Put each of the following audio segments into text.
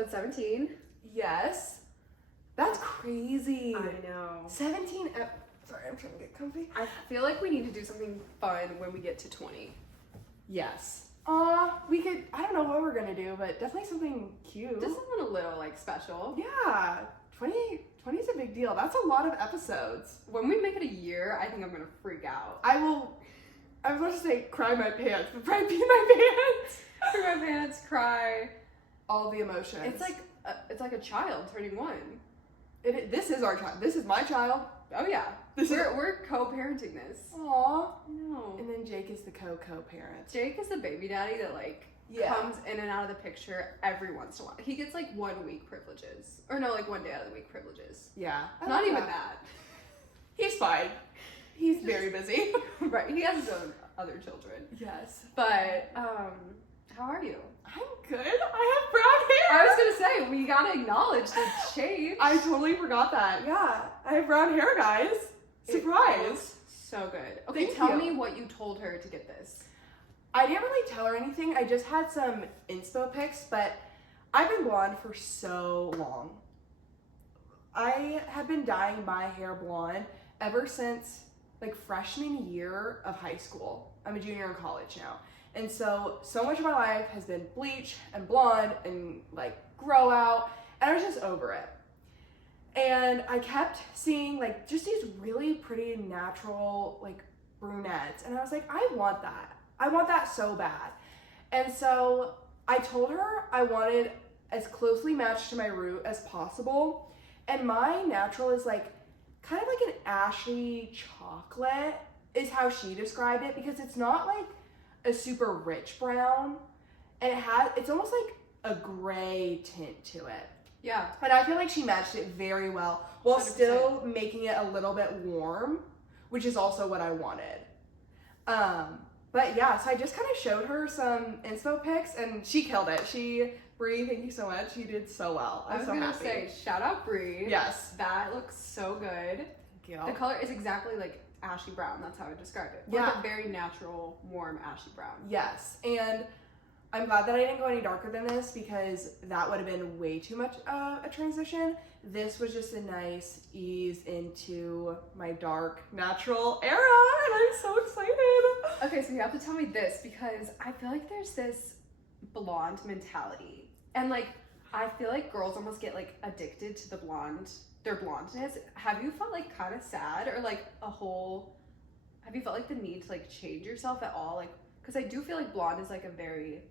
episode 17. Yes. That's crazy. I know. 17 sorry, I'm trying to get comfy. I feel like we need to do something fun when we get to 20. Yes. We could, I don't know what we're gonna do, but definitely something cute. Just something a little, like, special. Yeah. 20 is a big deal. That's a lot of episodes. When we make it a year, I think I'm gonna freak out. I was about to say cry my pants, but probably pee my pants. Cry my pants, cry. All the emotions. It's like a child turning 1. This is our child. This is my child. Oh yeah. We're co-parenting this. Aww. No. And then Jake is the co-parent. Jake is the baby daddy that comes in and out of the picture every once in a while. He gets 1 week privileges. Or no, 1 day out of the week privileges. Yeah. Not even that. He's fine. He's very busy. Right. He has his own other children. Yes. But how are you? I'm good. I have brown hair. I was gonna say, we gotta acknowledge the change. I totally forgot that. Yeah. I have brown hair, guys. Surprise. So good. Okay, Thank tell you. me what you told her to get this. I didn't really tell her anything. I just had some inspo pics, but I've been blonde for so long. I have been dyeing my hair blonde ever since freshman year of high school. I'm a junior in college now. And so much of my life has been bleach and blonde and grow out, and I was just over it. And I kept seeing just these really pretty natural brunettes, and I was like, I want that. I want that so bad. And so I told her I wanted as closely matched to my root as possible. And my natural is kind of like an ashy chocolate is how she described it, because it's not a super rich brown, and it's almost like a gray tint to it. Yeah. And I feel like she matched it very well while 100%. still making it a little bit warm, which is also what I wanted. But yeah, so I just kind of showed her some inspo pics, and she killed it. Brie, thank you so much. You did so well. I was so gonna happy. say, shout out Brie. Yes. That looks so good. Thank you. The color is exactly ashy brown. That's how I describe it. Yeah. A very natural, warm ashy brown. Yes, and I'm glad that I didn't go any darker than this, because that would have been way too much a transition. This was just a nice ease into my dark, natural era, and I'm so excited. Okay, so you have to tell me this, because I feel like there's this blonde mentality. And I feel like girls almost get addicted to their blondness. Have you felt kind of sad, or have you felt the need to change yourself at all? Because I do feel like blonde is a very,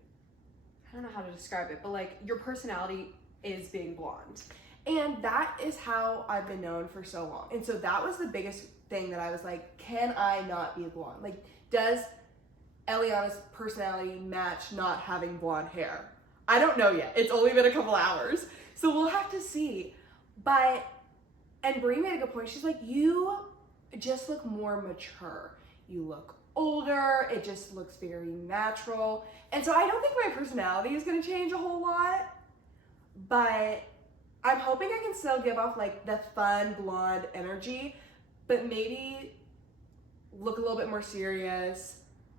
I don't know how to describe it, but your personality is being blonde. And that is how I've been known for so long. And so that was the biggest thing that I was like, can I not be blonde? Does Eliana's personality match not having blonde hair? I don't know yet. It's only been a couple hours. So we'll have to see. And Brie made a good point. She's like, you just look more mature. You look older. It just looks very natural. And so I don't think my personality is going to change a whole lot. But I'm hoping I can still give off the fun blonde energy, but maybe look a little bit more serious,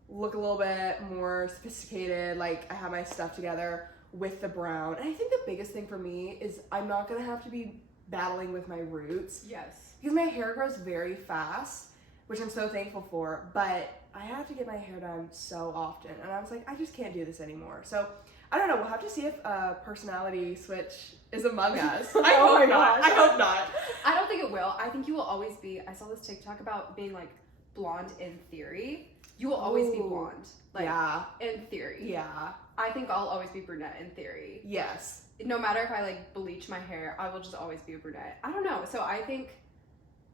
look a little bit more sophisticated, I have my stuff together with the brown. And I think the biggest thing for me is I'm not gonna have to be battling with my roots. Yes. Because my hair grows very fast, which I'm so thankful for, but I have to get my hair done so often. And I was like, I just can't do this anymore. So I don't know, we'll have to see if a personality switch is among us. I Oh my hope not. gosh. I hope not. I don't think it will. I think you will always be, I saw this TikTok about being blonde in theory. You will always be Ooh. blonde. Yeah. In theory. Yeah. I think I'll always be brunette in theory. Yes. No matter if I bleach my hair, I will just always be a brunette. I don't know. So I think,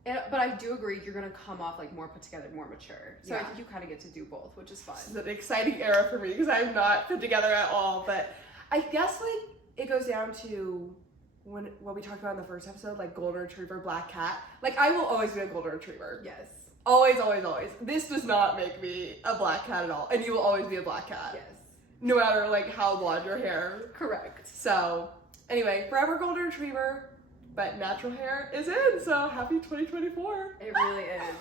but I do agree you're gonna come off more put together, more mature. So I think you kind of get to do both, which is fun. This is an exciting era for me because I'm not put together at all. But I guess it goes down to what we talked about in the first episode, golden retriever, black cat. I will always be a golden retriever. Yes. Always, always, always. This does not make me a black cat at all, and you will always be a black cat. Yes. No matter how blonde your hair. Correct. So anyway, forever golden retriever, but natural hair is in. So happy 2024. It really is.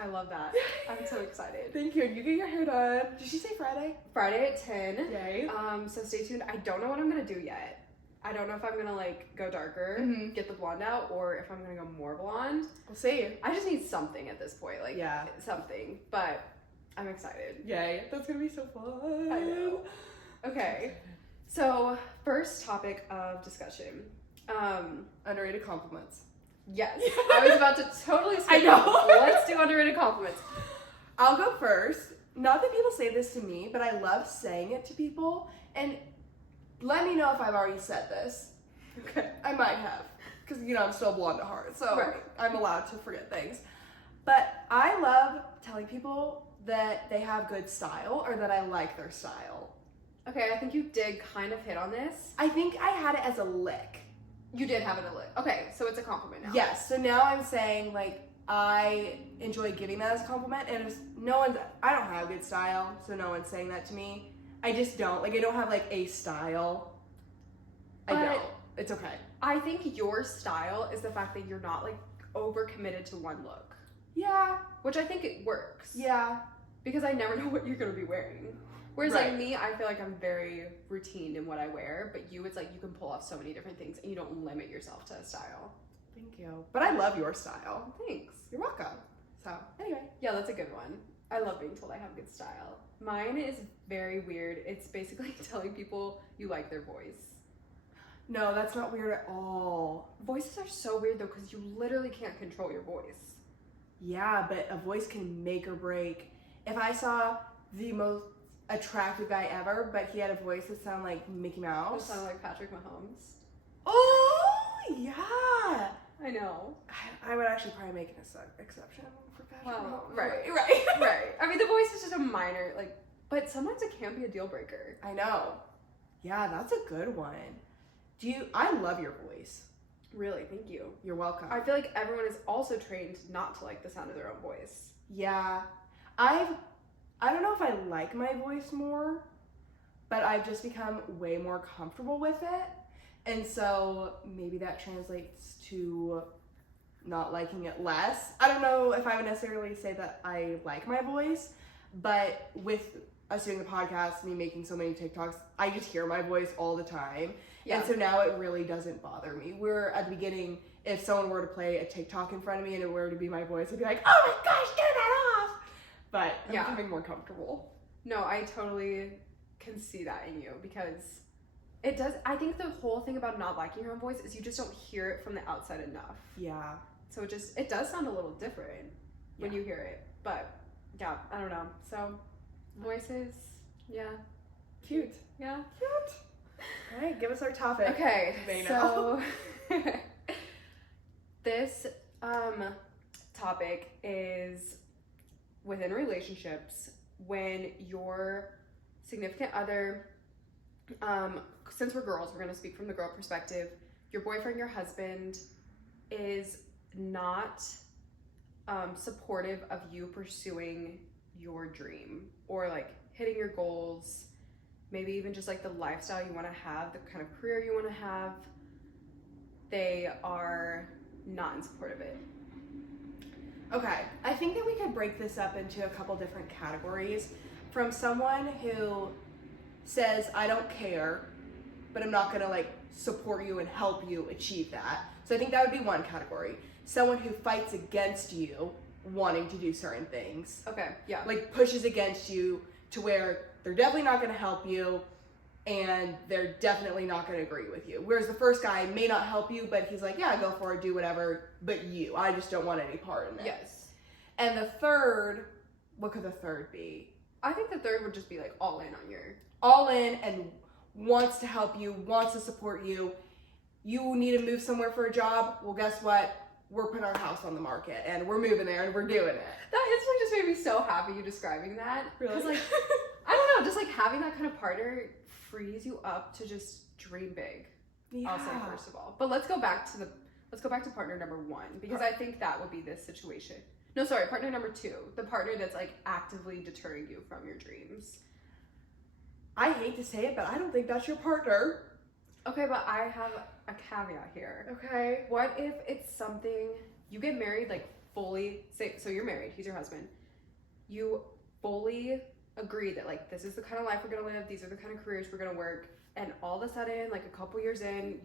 I love that. I'm so excited. Thank you. And you get your hair done. Did she say Friday? Friday at 10. Yay. So stay tuned. I don't know what I'm gonna do yet. I don't know if I'm gonna like go darker, Mhm. get the blonde out, or if I'm gonna go more blonde. We'll see. I just need something at this point, like Yeah. something. But I'm excited. Yay, that's gonna be so fun. I know. Okay, so first topic of discussion. Underrated compliments. Yes, I was about to totally skip I know. it. Let's do underrated compliments. I'll go first. Not that people say this to me, but I love saying it to people. And let me know if I've already said this. Okay. I might have. Because, I'm still blonde at heart. So Right. I'm allowed to forget things. But I love telling people that they have good style or that I like their style. Okay, I think you did kind of hit on this. I think I had it as a lick. You did have it a lick. Okay, so it's a compliment now. Yes. So now I'm saying, like, I enjoy giving that as a compliment. And I don't have good style. So no one's saying that to me. I just don't. Like, I don't have, like, a style. I But- don't. It's okay. I think your style is the fact that you're not like overcommitted to one look, Yeah. which I think it works. Yeah. Because I never know what you're gonna be wearing. Whereas Right. like me, I feel like I'm very routine in what I wear, but you, it's like you can pull off so many different things and you don't limit yourself to a style. Thank you. But I love your style. Thanks. You're welcome. So, anyway. Yeah, that's a good one. I love being told I have good style. Mine is very weird. It's basically telling people you like their voice. No, that's not weird at all. Voices are so weird though because you literally can't control your voice. Yeah, but a voice can make or break. If I saw the most attractive guy ever, but he had a voice that sounded like Mickey You Mouse. sound like Patrick Mahomes. Oh, yeah. I know. I would actually probably make an exception for Patrick Well, Mahomes. right. Right. Right. I mean, the voice is just a minor, like, but sometimes it can be a deal breaker. I know. Yeah, that's a good one. I love your voice. Really, thank you. You're welcome. I feel like everyone is also trained not to like the sound of their own voice. Yeah. I don't know if I like my voice more, but I've just become way more comfortable with it. And so maybe that translates to not liking it less. I don't know if I would necessarily say that I like my voice, but with us doing the podcast, me making so many TikToks, I just hear my voice all the time. Yeah. And so now it really doesn't bother me. Where at the beginning, if someone were to play a TikTok in front of me and it were to be my voice, I'd be like, oh my gosh, turn that off. But I'm Yeah. becoming more comfortable. No, I totally can see that in you because it does. I think the whole thing about not liking your own voice is you just don't hear it from the outside enough. Yeah. So it does sound a little different when you hear it. But yeah, I don't know. So voices, yeah. Cute. Yeah. Cute. All right, give us our topic. Okay, They so this topic is within relationships when your significant other, since we're girls, we're going to speak from the girl perspective, your boyfriend, your husband is not supportive of you pursuing your dream or like hitting your goals, maybe even just like the lifestyle you want to have, the kind of career you want to have. They are not in support of it. Okay, I think that we could break this up into a couple different categories. From someone who says, I don't care, but I'm not gonna like support you and help you achieve that. So I think that would be one category. Someone who fights against you wanting to do certain things. Okay, yeah. Like pushes against you to where they're definitely not gonna help you and they're definitely not gonna agree with you. Whereas the first guy may not help you, but he's like, yeah, go for it, do whatever, but I just don't want any part in it. Yes. And the third, what could the third be? I think the third would just be like all in on your... All in and wants to help you, wants to support you. You need to move somewhere for a job. Well, guess what? We're putting our house on the market and we're moving there and we're doing it. That instantly just made me so happy you describing that. Really? Because like, I don't know, just like having that kind of partner frees you up to just dream big. Yeah. I'll say first of all. But let's go back to partner number one, because I think that would be this situation. No, sorry, partner number two. The partner that's like actively deterring you from your dreams. I hate to say it, but I don't think that's your partner. Okay, but I have a caveat here. Okay. What if it's something you get married, like fully say, so you're married, he's your husband. You fully agree that like this is the kind of life we're gonna live, these are the kind of careers we're gonna work, and all of a sudden, like a couple years in,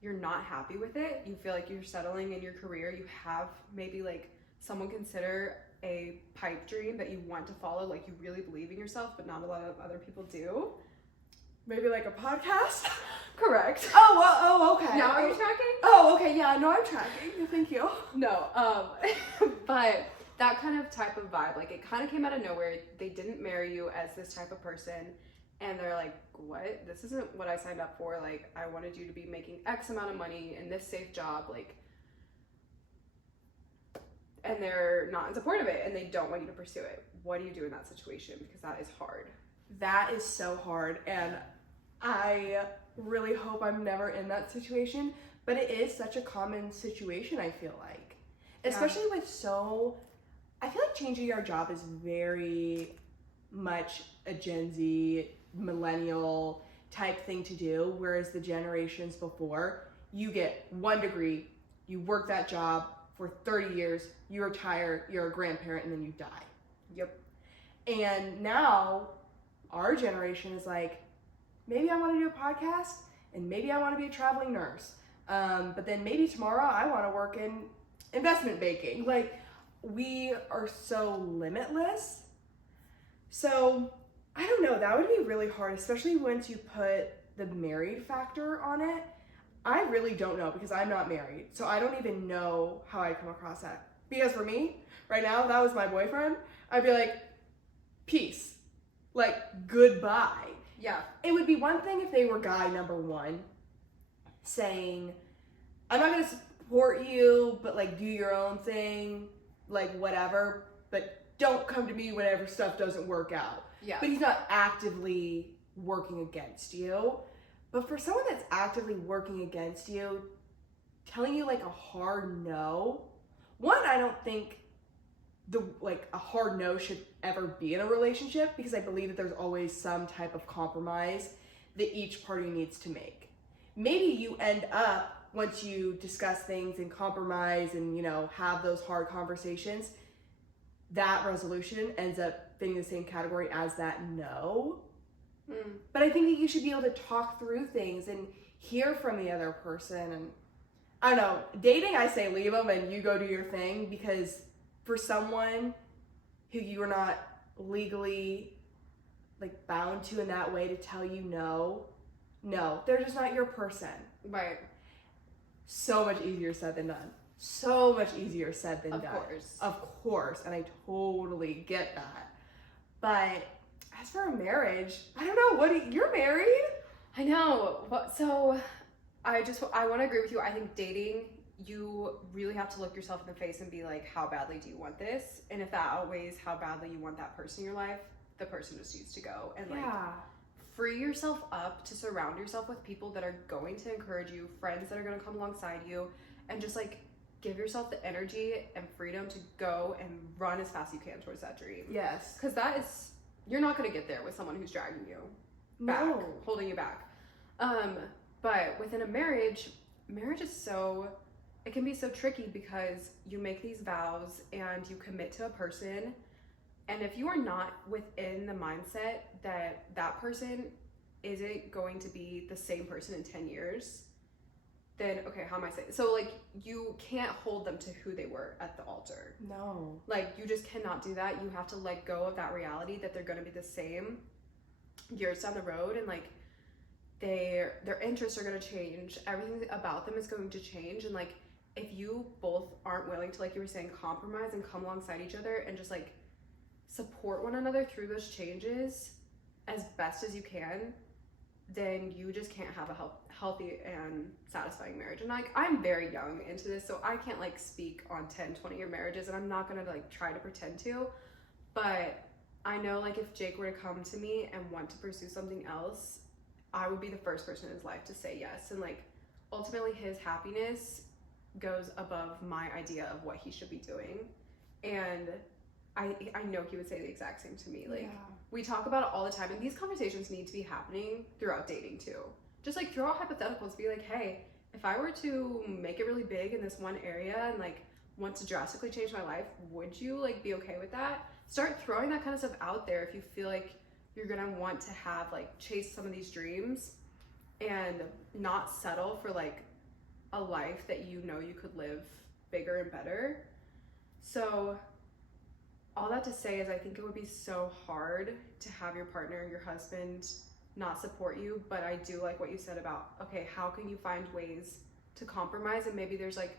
you're not happy with it. You feel like you're settling in your career. You have maybe like someone consider a pipe dream that you want to follow, like you really believe in yourself, but not a lot of other people do. Maybe like a podcast? Correct. Oh, well, oh, okay. Now are you tracking? Oh, okay, yeah, no, I'm tracking. Thank you. No, but that kind of type of vibe, like it kind of came out of nowhere. They didn't marry you as this type of person, and they're like, what? This isn't what I signed up for. Like, I wanted you to be making X amount of money in this safe job, like, and they're not in support of it, and they don't want you to pursue it. What do you do in that situation? Because that is hard. That is so hard, and I really hope I'm never in that situation, but it is such a common situation, I feel like. Especially with I feel like changing your job is very much a Gen Z, millennial type thing to do, whereas the generations before, you get 1 degree, you work that job for 30 years, you retire, you're a grandparent, and then you die. Yep. And now, our generation is like, maybe I want to do a podcast, and maybe I want to be a traveling nurse. But then maybe tomorrow I want to work in investment banking. Like, we are so limitless. So, I don't know, that would be really hard, especially once you put the married factor on it. I really don't know because I'm not married. So I don't even know how I'd come across that. Because for me, right now, if that was my boyfriend, I'd be like, peace. Like, goodbye. Yeah. It would be one thing if they were guy number one saying, I'm not going to support you, but like do your own thing, like whatever, but don't come to me whenever stuff doesn't work out. Yeah. But he's not actively working against you. But for someone that's actively working against you, telling you like a hard no, one, I don't think a hard no should ever be in a relationship, because I believe that there's always some type of compromise that each party needs to make. Maybe you end up, once you discuss things and compromise and, you know, have those hard conversations, that resolution ends up being the same category as that no. But I think that you should be able to talk through things and hear from the other person. And I don't know, dating, I say leave them and you go do your thing, because for someone who you are not legally like bound to in that way to tell you no, they're just not your person. Right. So much easier said than done. So much easier said than done. Of course. And I totally get that. But as for a marriage, I don't know, you're married? I know. So I want to agree with you. I think dating, you really have to look yourself in the face and be like, how badly do you want this? And if that outweighs how badly you want that person in your life, the person just needs to go. And like, free yourself up to surround yourself with people that are going to encourage you, friends that are going to come alongside you, and just like give yourself the energy and freedom to go and run as fast as you can towards that dream. Yes. Because you're not going to get there with someone who's dragging you back, holding you back. But within a marriage is it can be so tricky, because you make these vows and you commit to a person, and if you are not within the mindset that that person isn't going to be the same person in 10 years, then okay, how am I saying? So like, you can't hold them to who they were at the altar. No. Like, you just cannot do that. You have to let go of that reality that they're going to be the same years down the road, and like their interests are going to change. Everything about them is going to change, and like, if you both aren't willing to, like you were saying, compromise and come alongside each other and just like support one another through those changes as best as you can, then you just can't have a healthy and satisfying marriage. And like, I'm very young into this, so I can't like speak on 10, 20-year marriages, and I'm not gonna like try to pretend to, but I know like if Jake were to come to me and want to pursue something else, I would be the first person in his life to say yes. And like, ultimately his happiness goes above my idea of what he should be doing. And I know he would say the exact same to me. Like, we talk about it all the time, and these conversations need to be happening throughout dating too. Just like throw out hypotheticals, be like, hey, if I were to make it really big in this one area and like want to drastically change my life, would you like be okay with that? Start throwing that kind of stuff out there if you feel like you're gonna want to have like chase some of these dreams. and not settle for like a life that you know you could live bigger and better. So all that to say is I think it would be so hard to have your partner, your husband, not support you, but I do like what you said about, okay, how can you find ways to compromise, and maybe there's like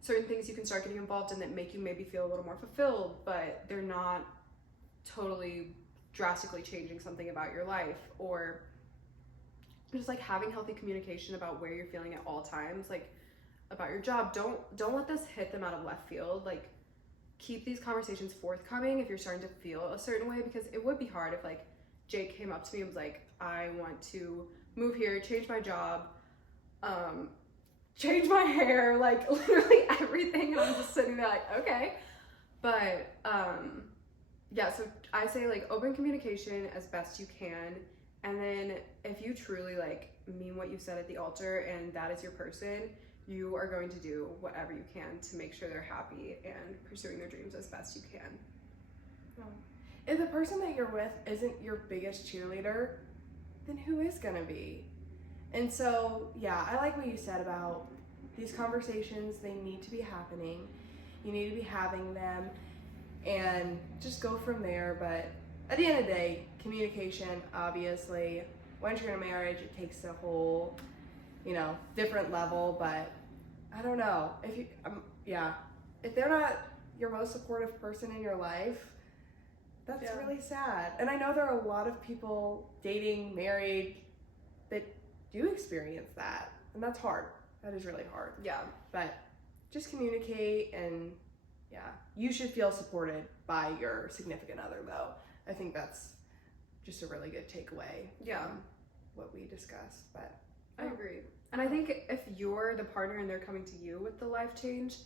certain things you can start getting involved in that make you maybe feel a little more fulfilled, but they're not totally drastically changing something about your life. Or just like having healthy communication about where you're feeling at all times, like about your job. Don't let this hit them out of left field. Like keep these conversations forthcoming if you're starting to feel a certain way, because it would be hard if like Jake came up to me and was like, I want to move here, change my job, change my hair, like literally everything, and I'm just sitting there like, okay. But yeah, so I say like open communication as best you can, and then if you truly like mean what you said at the altar and that is your person, you are going to do whatever you can to make sure they're happy and pursuing their dreams as best you can. If the person that you're with isn't your biggest cheerleader, then who is gonna be? And so, yeah, I like what you said about these conversations. They need to be happening. You need to be having them and just go from there. But at the end of the day, communication, obviously, once you're in a marriage, it takes a whole, different level. But I don't know. If you, if they're not your most supportive person in your life, that's really sad. And I know there are a lot of people dating, married, that do experience that. And that's hard. That is really hard. Yeah. But just communicate, and you should feel supported by your significant other, though. I think that's just a really good takeaway from what we discussed. But I agree. And I think if you're the partner and they're coming to you with the life change,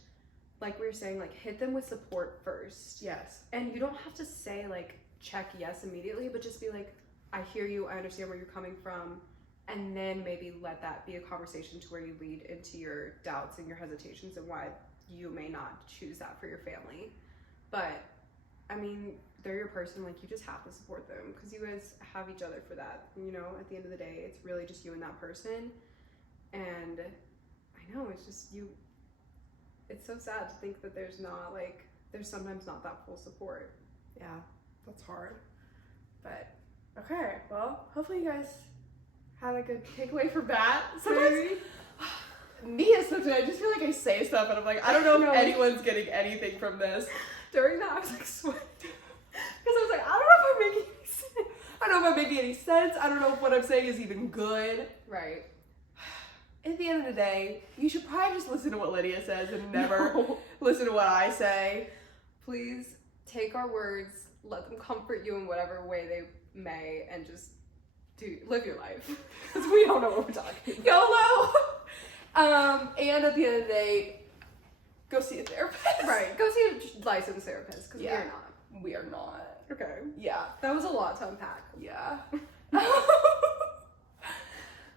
like we were saying, like hit them with support first. Yes. And you don't have to say like check yes immediately, but just be like, I hear you, I understand where you're coming from, and then maybe let that be a conversation to where you lead into your doubts and your hesitations and why you may not choose that for your family. But I mean, they're your person, like you just have to support them because you guys have each other for that. At the end of the day, it's really just you and that person. And I know it's just you. It's so sad to think that there's sometimes not that full support. Yeah, that's hard. But okay, well, hopefully you guys had a good takeaway from that. Sometimes me especially, I just feel like I say stuff and I'm like, I don't know if anyone's getting anything from this. During that, I was like sweating because I was like, I don't know if I'm making any sense. I don't know if I'm making any sense. I don't know if what I'm saying is even good. Right. At the end of the day, you should probably just listen to what Lydia says and never listen to what I say. Please take our words, let them comfort you in whatever way they may, and just live your life. Because we don't know what we're talking about. YOLO! And at the end of the day, go see a therapist. Right, go see a licensed therapist, because we are not. We are not. Okay. Yeah. That was a lot to unpack. Yeah.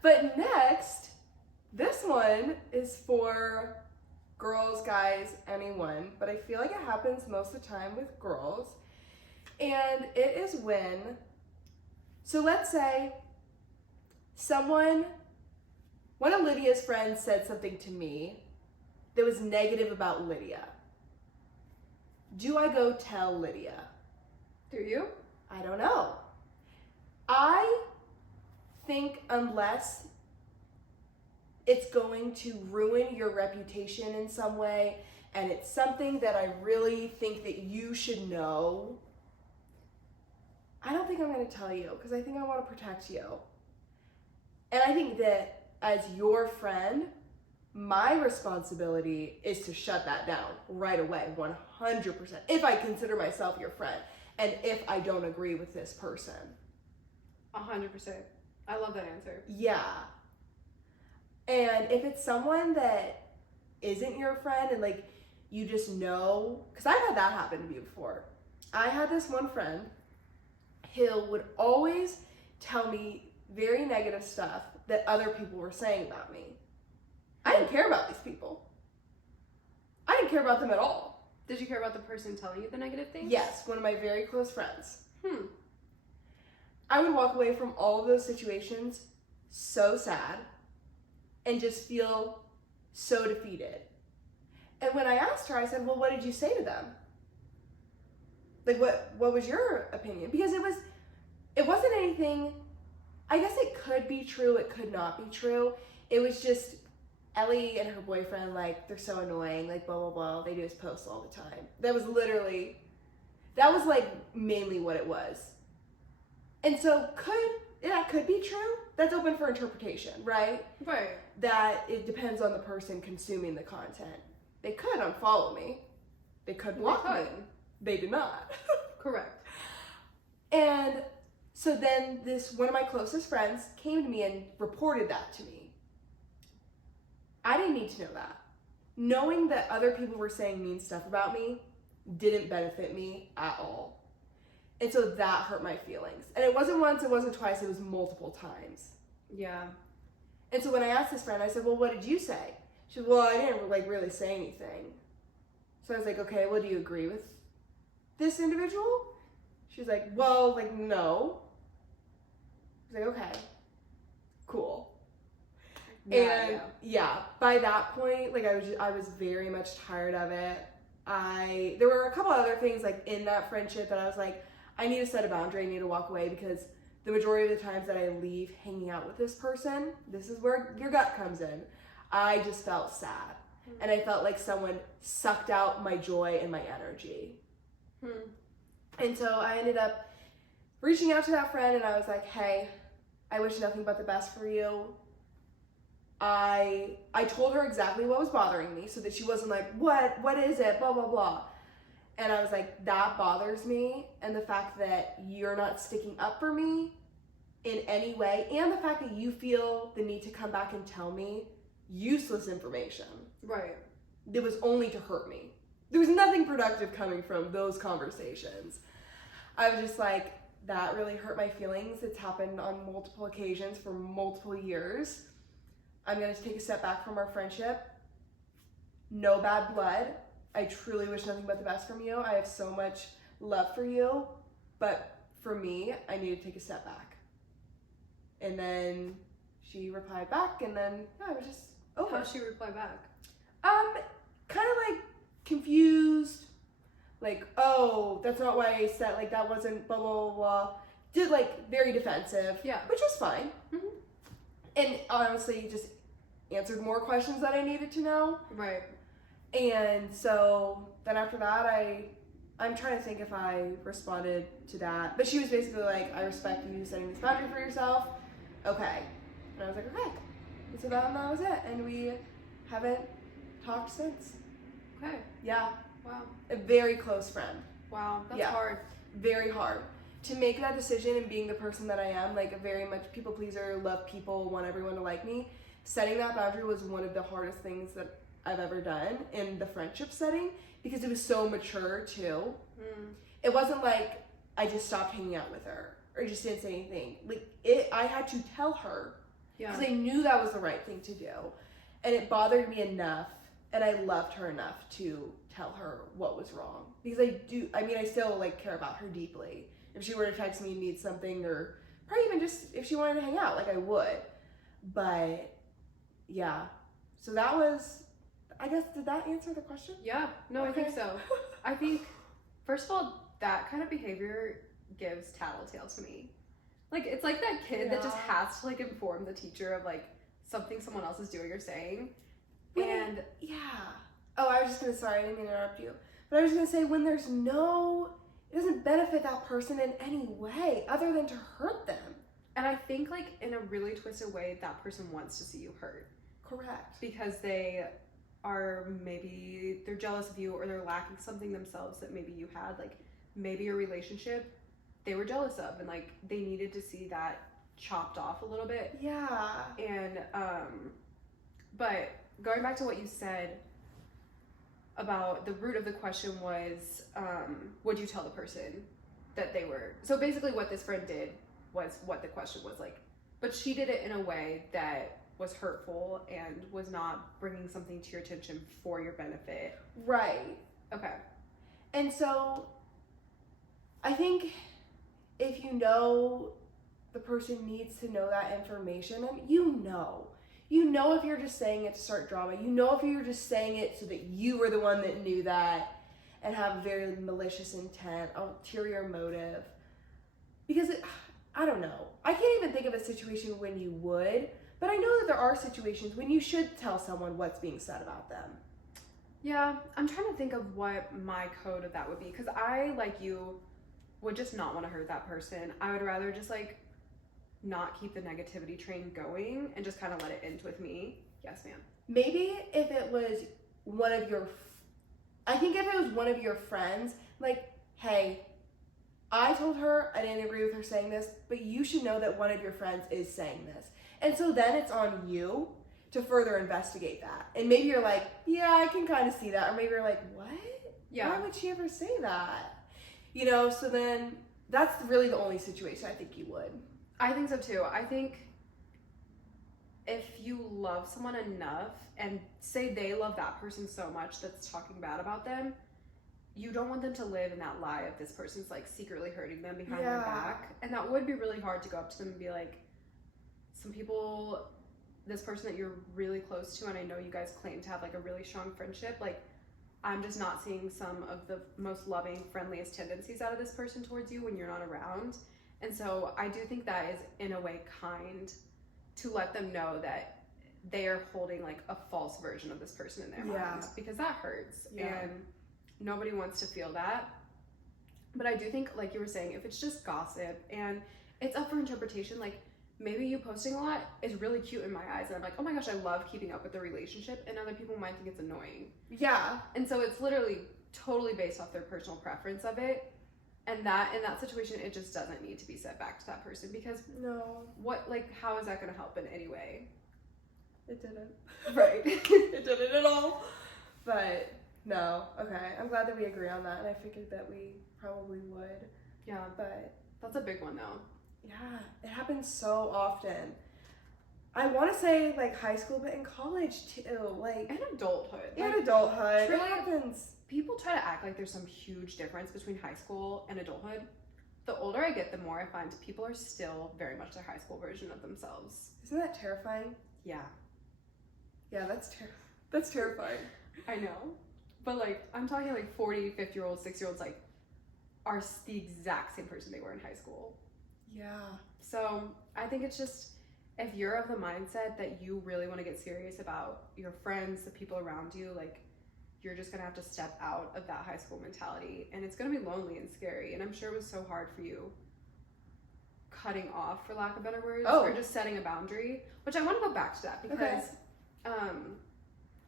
But next, this one is for girls, guys, anyone, but I feel like it happens most of the time with girls. And it is so let's say one of Lydia's friends said something to me that was negative about Lydia. Do I go tell Lydia? Do you? I don't know. I think unless it's going to ruin your reputation in some way, and it's something that I really think that you should know, I don't think I'm going to tell you, because I think I want to protect you. And I think that as your friend, my responsibility is to shut that down right away, 100%, if I consider myself your friend, and if I don't agree with this person. 100%. I love that answer. Yeah. And if it's someone that isn't your friend and like you just know, because I've had that happen to me before. I had this one friend who would always tell me very negative stuff that other people were saying about me. I didn't care about these people. I didn't care about them at all. Did you care about the person telling you the negative things? Yes, one of my very close friends. I would walk away from all of those situations so sad and just feel so defeated. And when I asked her, I said, well, what did you say to them? Like, what was your opinion? Because it wasn't anything, I guess it could be true, it could not be true. It was just Ellie and her boyfriend, like, they're so annoying, like, blah, blah, blah. They do his posts all the time. That was like mainly what it was. And so that could be true. That's open for interpretation, right? Right. That it depends on the person consuming the content. They could unfollow me. They could block me. They did not. Correct. And so then one of my closest friends came to me and reported that to me. I didn't need to know that. Knowing that other people were saying mean stuff about me didn't benefit me at all. And so that hurt my feelings. And it wasn't once, it wasn't twice, it was multiple times. Yeah. And so when I asked this friend, I said, well, what did you say? She said, well, I didn't like really say anything. So I was like, okay, well, do you agree with this individual? She's like, well, like, no. I was like, okay, cool. And yeah, by that point, like I was very much tired of it. There were a couple other things like in that friendship that I was like, I need to set a boundary, I need to walk away, because the majority of the times that I leave hanging out with this person, this is where your gut comes in. I just felt sad. And I felt like someone sucked out my joy and my energy. And so I ended up reaching out to that friend and I was like, hey, I wish nothing but the best for you. I told her exactly what was bothering me so that she wasn't like, what is it, blah, blah, blah. And I was like, that bothers me. And the fact that you're not sticking up for me in any way, and the fact that you feel the need to come back and tell me useless information. Right. It was only to hurt me. There was nothing productive coming from those conversations. I was just like, that really hurt my feelings. It's happened on multiple occasions for multiple years. I'm going to take a step back from our friendship. No bad blood. I truly wish nothing but the best from you. I have so much love for you. But for me, I need to take a step back. And then she replied back, and then I was just over. How'd she reply back? Kind of like confused. Like, oh, that's not what I said. Like, that wasn't blah, blah, blah, blah. Did like very defensive. Yeah. Which was fine. Mm-hmm. And honestly, just answered more questions that I needed to know. Right. And so then after that, I'm trying to think if I responded to that. But she was basically like, I respect you setting this boundary for yourself. Okay. And I was like, okay. And so that was it. And we haven't talked since. Okay. Yeah. Wow. A very close friend. Wow. That's hard. Very hard. To make that decision and being the person that I am, like a very much people pleaser, love people, want everyone to like me, setting that boundary was one of the hardest things that I've ever done in the friendship setting, because it was so mature too. It wasn't like I just stopped hanging out with her or just didn't say anything. Like I had to tell her, because I knew that was the right thing to do, and it bothered me enough, and I loved her enough to tell her what was wrong, because I still like care about her deeply. If she were to text me and need something, or probably even just if she wanted to hang out, like I would. But yeah, so that was, I guess, did that answer the question? Yeah, no, okay. I think so. I think, first of all, that kind of behavior gives tattletale to me. Like, it's like that kid that just has to like inform the teacher of like something someone else is doing or saying. And oh, I was just gonna, sorry, I didn't mean to interrupt you, but I was gonna say, when there's it doesn't benefit that person in any way other than to hurt them. And I think like in a really twisted way, that person wants to see you hurt. Correct. Because maybe they're jealous of you, or they're lacking something themselves that maybe you had, like maybe your relationship they were jealous of, and like they needed to see that chopped off a little bit. Yeah. And but going back to what you said about the root of the question was, would you tell the person that they were, so basically what this friend did was what the question was like, but she did it in a way that was hurtful and was not bringing something to your attention for your benefit. Right. Okay. And so I think if you know the person needs to know that information, and you know if you're just saying it to start drama, you know if you're just saying it so that you were the one that knew that and have a very malicious intent, ulterior motive. Because I don't know. I can't even think of a situation when you would, but I know that there are situations when you should tell someone what's being said about them. Yeah, I'm trying to think of what my code of that would be, because I, like you, would just not want to hurt that person. I would rather just like not keep the negativity train going and just kind of let it end with me. Yes, ma'am. Maybe if it was one of your, I think if it was one of your friends, like, hey, I told her I didn't agree with her saying this, but you should know that one of your friends is saying this. And so then it's on you to further investigate that. And maybe you're like, yeah, I can kind of see that. Or maybe you're like, what? Yeah. Why would she ever say that? You know, so then that's really the only situation I think you would. I think so too. I think if you love someone enough and say they love that person so much that's talking bad about them, you don't want them to live in that lie of this person's like secretly hurting them behind their back. And that would be really hard to go up to them and be like, some people, this person that you're really close to, and I know you guys claim to have like a really strong friendship, like I'm just not seeing some of the most loving, friendliest tendencies out of this person towards you when you're not around. And so I do think that is in a way kind to let them know that they are holding like a false version of this person in their minds, because that hurts. And nobody wants to feel that. But I do think, like you were saying, if it's just gossip and it's up for interpretation, like maybe you posting a lot is really cute in my eyes, and I'm like, oh my gosh, I love keeping up with the relationship, and other people might think it's annoying. Yeah. And so it's literally totally based off their personal preference of it. And that in that situation, it just doesn't need to be said back to that person, because what, like, how is that going to help in any way? It didn't. Right. It didn't at all. But no, okay. I'm glad that we agree on that, and I figured that we probably would. Yeah, but that's a big one though. Yeah, it happens so often. I want to say like high school, but in college too, like and adulthood. In adulthood, truly, it happens. People try to act like there's some huge difference between high school and adulthood. The older I get, the more I find people are still very much their high school version of themselves. Isn't that terrifying? Yeah. Yeah, that's terrifying. I know. But like, I'm talking like 40, 50-year-olds, 6-year-olds, like, are the exact same person they were in high school. Yeah. So I think it's just, if you're of the mindset that you really want to get serious about your friends, the people around you, like, you're just going to have to step out of that high school mentality. And it's going to be lonely and scary. And I'm sure it was so hard for you cutting off, for lack of better words, or just setting a boundary, which I want to go back to that because,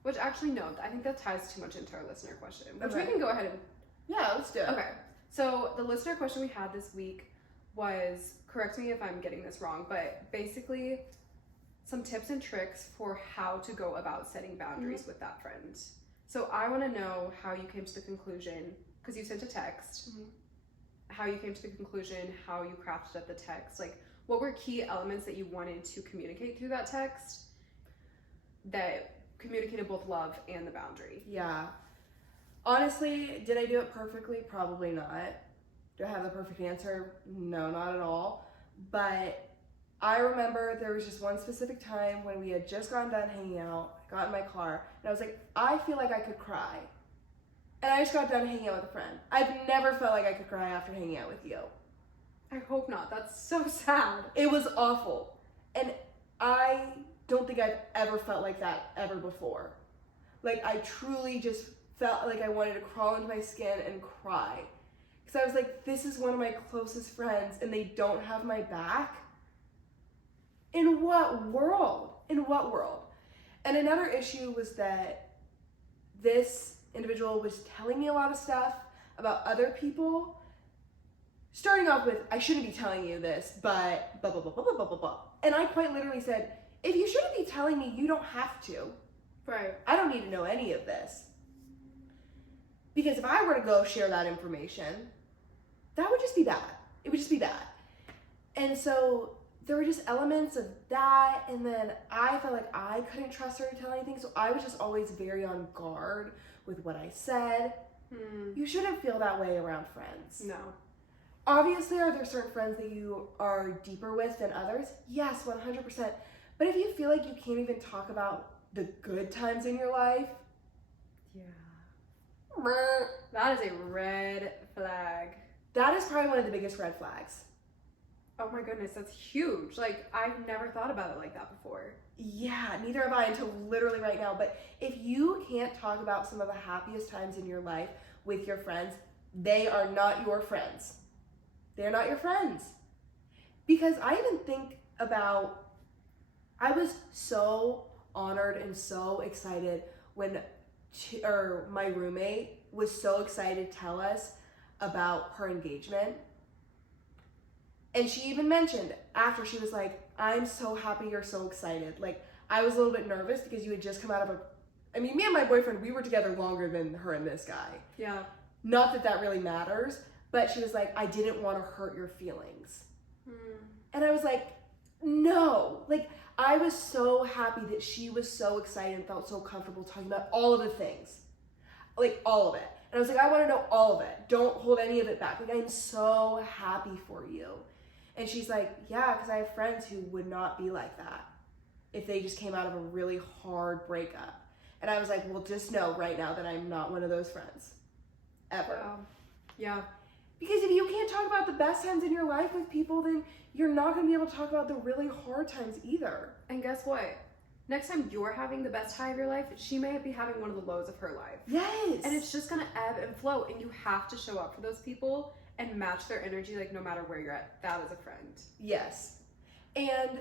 which actually, no, I think that ties too much into our listener question, which we can go ahead and. Yeah, let's do it. Okay. So the listener question we had this week was, correct me if I'm getting this wrong, but basically some tips and tricks for how to go about setting boundaries with that friend. So I want to know how you came to the conclusion, because you sent a text, how you came to the conclusion, how you crafted up the text, like what were key elements that you wanted to communicate through that text that communicated both love and the boundary? Yeah. Honestly, did I do it perfectly? Probably not. Do I have the perfect answer? No, not at all. But I remember there was just one specific time when we had just gotten done hanging out, got in my car, and I was like, I feel like I could cry. And I just got done hanging out with a friend. I've never felt like I could cry after hanging out with you. I hope not. That's so sad. It was awful. And I don't think I've ever felt like that ever before. Like, I truly just felt like I wanted to crawl into my skin and cry. Because I was like, this is one of my closest friends and they don't have my back? In what world? In what world? And another issue was that this individual was telling me a lot of stuff about other people. Starting off with, I shouldn't be telling you this, but blah, blah, blah, blah, blah, blah, blah, blah. And I quite literally said, if you shouldn't be telling me, you don't have to. Right. I don't need to know any of this. Because if I were to go share that information, that would just be bad. It would just be bad. And so there were just elements of that, and then I felt like I couldn't trust her to tell anything, so I was just always very on guard with what I said. You shouldn't feel that way around friends. No. Obviously, are there certain friends that you are deeper with than others? Yes, 100%. But if you feel like you can't even talk about the good times in your life, Yeah. brr, That is a red flag. that is probably one of the biggest red flags. Oh my goodness, that's huge. Like, I've never thought about it like that before. Yeah, neither have I until literally right now. But if you can't talk about some of the happiest times in your life with your friends, they are not your friends. They're not your friends. Because I even think about, I was so honored and so excited when my roommate was so excited to tell us about her engagement. And she even mentioned after, she was like, I'm so happy you're so excited. Like, I was a little bit nervous because you had just come out of me and my boyfriend, we were together longer than her and this guy. Yeah. Not that that really matters, but she was like, I didn't want to hurt your feelings. And I was like, no. Like, I was so happy that she was so excited and felt so comfortable talking about all of the things. Like, all of it. And I was like, I want to know all of it. Don't hold any of it back. Like, I'm so happy for you. And she's like, yeah, because I have friends who would not be like that if they just came out of a really hard breakup. And I was like, well, just know right now that I'm not one of those friends. Ever. Wow. Yeah. Because if you can't talk about the best times in your life with people, then you're not going to be able to talk about the really hard times either. And guess what? Next time you're having the best time of your life, she may be having one of the lows of her life. Yes. And it's just going to ebb and flow. And you have to show up for those people and match their energy, like, no matter where you're at. That is a friend. Yes. And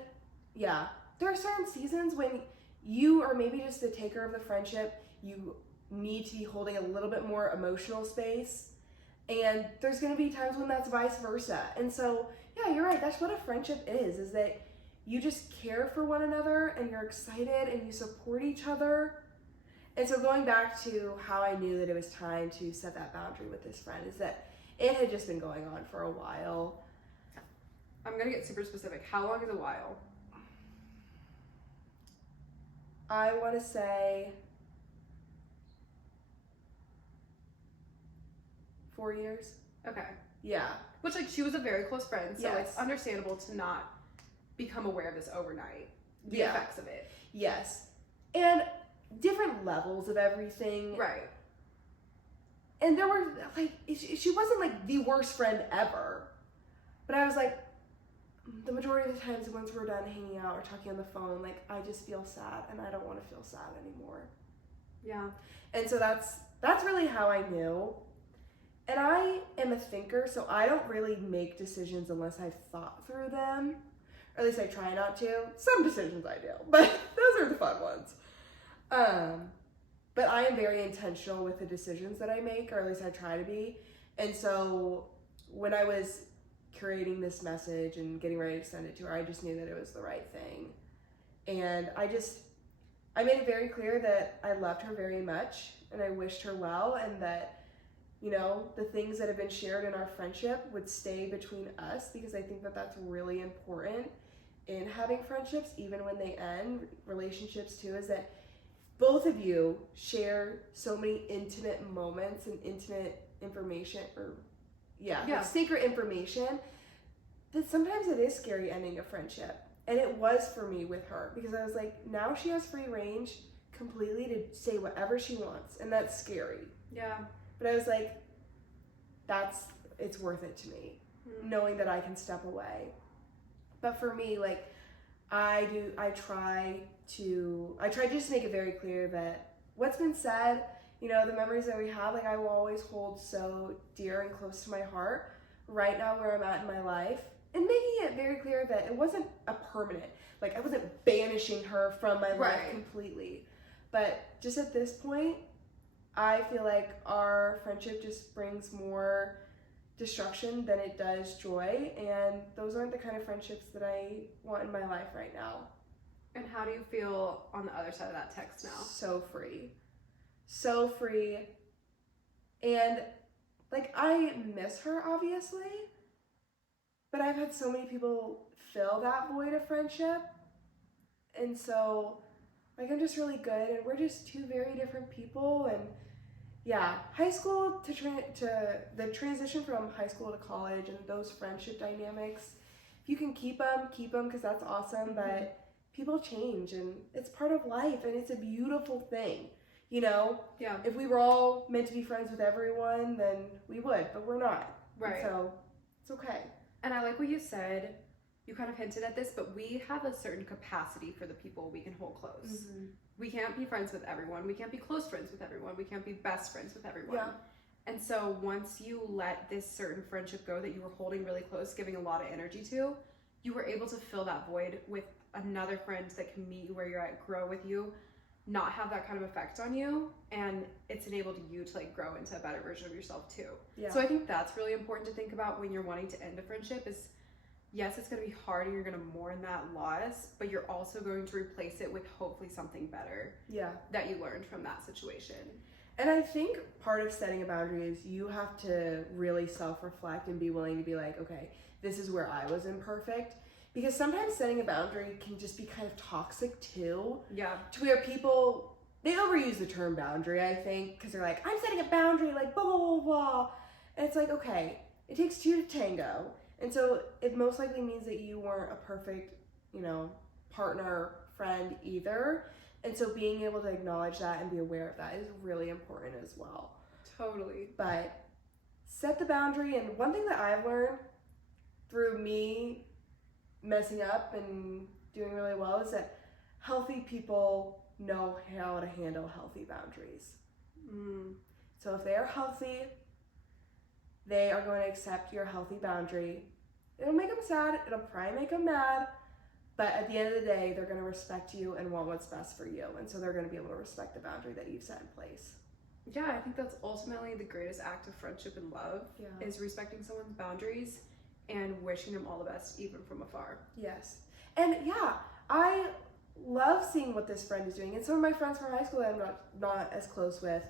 yeah, there are certain seasons when you are maybe just the taker of the friendship. You need to be holding a little bit more emotional space. And there's going to be times when that's vice versa. And so, yeah, you're right. That's what a friendship is that you just care for one another and you're excited and you support each other. And so going back to how I knew that it was time to set that boundary with this friend is that it had just been going on for a while. I'm going to get super specific. How long is a while? I want to say 4 years. Okay. Yeah. Which, like, she was a very close friend, so Yes. it's understandable to not become aware of this overnight. The Yeah. effects of it. Yes. And different levels of everything. Right. And there were, like, she wasn't, like, the worst friend ever. But I was like, the majority of the times once we're done hanging out or talking on the phone, like, I just feel sad and I don't want to feel sad anymore. Yeah. And so that's really how I knew. And I am a thinker, so I don't really make decisions unless I've thought through them. Or at least I try not to. Some decisions I do, but those are the fun ones. But I am very intentional with the decisions that I make, or at least I try to be. And so when I was curating this message and getting ready to send it to her, I just knew that it was the right thing. And I made it very clear that I loved her very much and I wished her well, and that, you know, the things that have been shared in our friendship would stay between us, because I think that that's really important in having friendships, even when they end, relationships too, is that both of you share so many intimate moments and intimate information, or like sacred information, that sometimes it is scary ending a friendship. And it was for me with her, because I was like, now she has free range completely to say whatever she wants, and that's scary. Yeah. But I was like, it's worth it to me, knowing that I can step away. But for me, like, I try to just make it very clear that what's been said, you know, the memories that we have, like, I will always hold so dear and close to my heart right now where I'm at in my life. And making it very clear that it wasn't a permanent, like, I wasn't banishing her from my life completely. But just at this point, I feel like our friendship just brings more destruction than it does joy, and those aren't the kind of friendships that I want in my life right now. And how do you feel on the other side of that text now? So free. So free. And, like, I miss her, obviously, but I've had so many people fill that void of friendship, and so, like, I'm just really good, and we're just two very different people, and Yeah, high school to the transition from high school to college and those friendship dynamics. If you can keep them because that's awesome. But people change and it's part of life and it's a beautiful thing. You know, Yeah. if we were all meant to be friends with everyone, then we would, but we're not. Right. So it's okay. And I like what you said. You kind of hinted at this, but we have a certain capacity for the people we can hold close. We can't be friends with everyone. We can't be close friends with everyone. We can't be best friends with everyone. Yeah. And so once you let this certain friendship go that you were holding really close, giving a lot of energy to, you were able to fill that void with another friend that can meet you where you're at, grow with you, not have that kind of effect on you, and it's enabled you to like grow into a better version of yourself too. Yeah. So I think that's really important to think about when you're wanting to end a friendship is, yes, it's going to be hard and you're going to mourn that loss, but you're also going to replace it with hopefully something better. Yeah. That you learned from that situation. And I think part of setting a boundary is you have to really self-reflect and be willing to be like, okay, this is where I was imperfect. Because sometimes setting a boundary can just be kind of toxic too. Yeah. To where people, they overuse the term boundary, I think, because they're like, I'm setting a boundary, like blah, blah, blah, blah. And it's like, okay, it takes two to tango. And so it most likely means that you weren't a perfect, partner, friend either. And so being able to acknowledge that and be aware of that is really important as well. Totally. But set the boundary. And one thing that I've learned through me messing up and doing really well is that healthy people know how to handle healthy boundaries. So if they are healthy, they are going to accept your healthy boundary. It'll make them sad, it'll probably make them mad, but at the end of the day, they're going to respect you and want what's best for you. And so they're going to be able to respect the boundary that you've set in place. Yeah, I think that's ultimately the greatest act of friendship and love is respecting someone's boundaries and wishing them all the best, even from afar. Yes. And yeah, I love seeing what this friend is doing. And some of my friends from high school that I'm not as close with,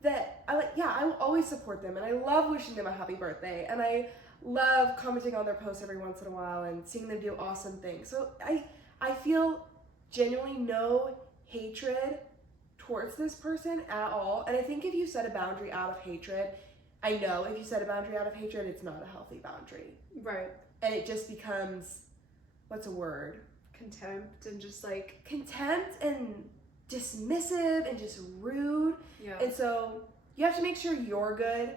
that I will always support them. And I love wishing them a happy birthday. And I love commenting on their posts every once in a while and seeing them do awesome things. So I feel genuinely no hatred towards this person at all. And I think if you set a boundary out of hatred, I know if you set a boundary out of hatred, it's not a healthy boundary. Right. And it just becomes, what's a word? Contempt and just like... Contempt and dismissive and just rude. Yeah. And so you have to make sure you're good,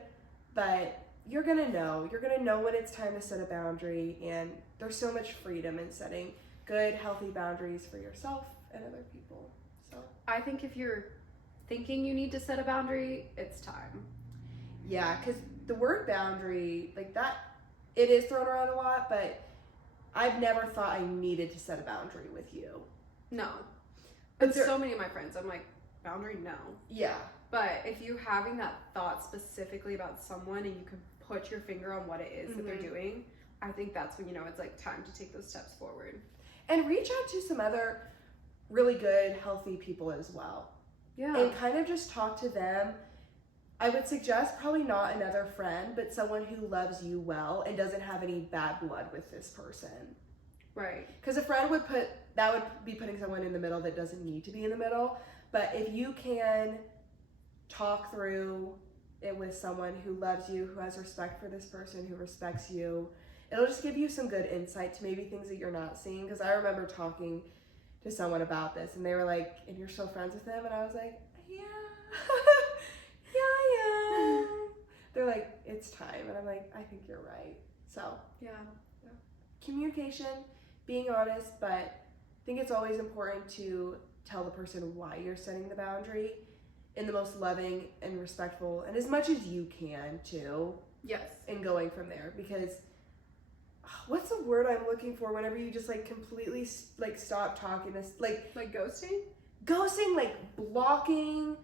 but you're gonna know. You're gonna know when it's time to set a boundary, and there's so much freedom in setting good, healthy boundaries for yourself and other people. So I think if you're thinking you need to set a boundary, it's time. Yeah, because the word boundary, like that, it is thrown around a lot, but I've never thought I needed to set a boundary with you. No. But But so many of my friends, I'm like, boundary, no. Yeah. But if you're having that thought specifically about someone and you can put your finger on what it is that they're doing, I think that's when it's like time to take those steps forward. And reach out to some other really good, healthy people as well. Yeah. And kind of just talk to them. I would suggest probably not another friend, but someone who loves you well and doesn't have any bad blood with this person. Right. Because a friend would be putting someone in the middle that doesn't need to be in the middle. But if you can talk through it with someone who loves you, who has respect for this person, who respects you, it'll just give you some good insight to maybe things that you're not seeing. Because I remember talking to someone about this and they were like, and you're still friends with him? And I was like, yeah. Yeah, I am. They're like, it's time. And I'm like, I think you're right. So Yeah. Communication, being honest, but I think it's always important to tell the person why you're setting the boundary in the most loving and respectful and as much as you can too. Yes. And going from there, because what's the word I'm looking for whenever you just like completely like stop talking, this like ghosting, like blocking.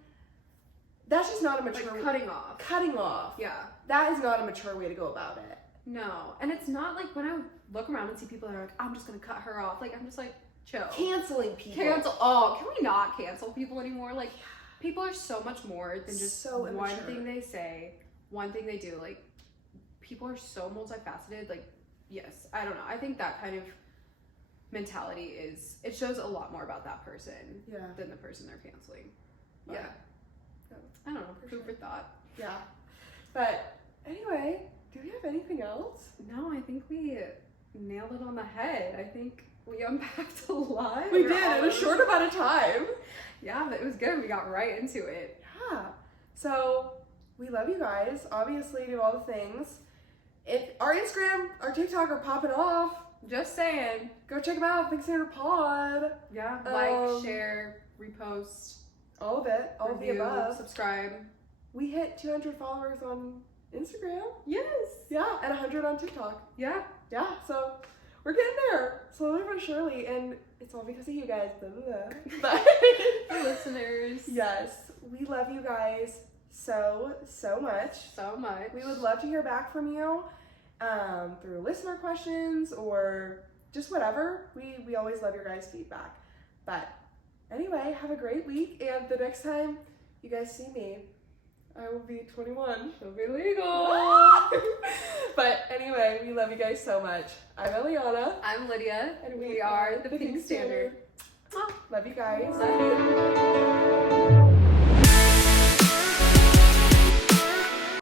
That's just not a mature like cutting off. Cutting off. Yeah. That is not a mature way to go about it. No. And it's not like when I look around and see people that are like, I'm just gonna cut her off. Like, I'm just like, chill. Canceling people. Oh, can we not cancel people anymore? Like, people are so much more than just so one immature. thing they say, one thing they do. Like, people are so multifaceted. Like, yes, I don't know. I think that kind of mentality it shows a lot more about that person than the person they're canceling. But, Yeah. I don't know, food for thought. Yeah. But anyway, do we have anything else? No, I think we nailed it on the head. I think we unpacked a lot. We did in a short amount of time. Yeah, but it was good. We got right into it. Yeah. So we love you guys. Obviously, do all the things. If our Instagram, our TikTok are popping off, Just saying. go check them out. Think Standard Pod. Yeah, like, share, repost, All of it. All review, of the above. subscribe. We hit 200 followers on Instagram. Yes. Yeah, and 100 on TikTok. Yeah. Yeah, so we're getting there slowly but surely, and it's all because of you guys. Blah, blah, blah. But The listeners. yes, we love you guys so much. So much. We would love to hear back from you through listener questions or just whatever. We always love your guys' feedback. But anyway, have a great week, and the next time you guys see me, I will be 21. It'll be legal. But anyway, we love you guys so much. I'm Eliana. I'm Lydia. And we are the Pink Standard. Love you guys. Love you.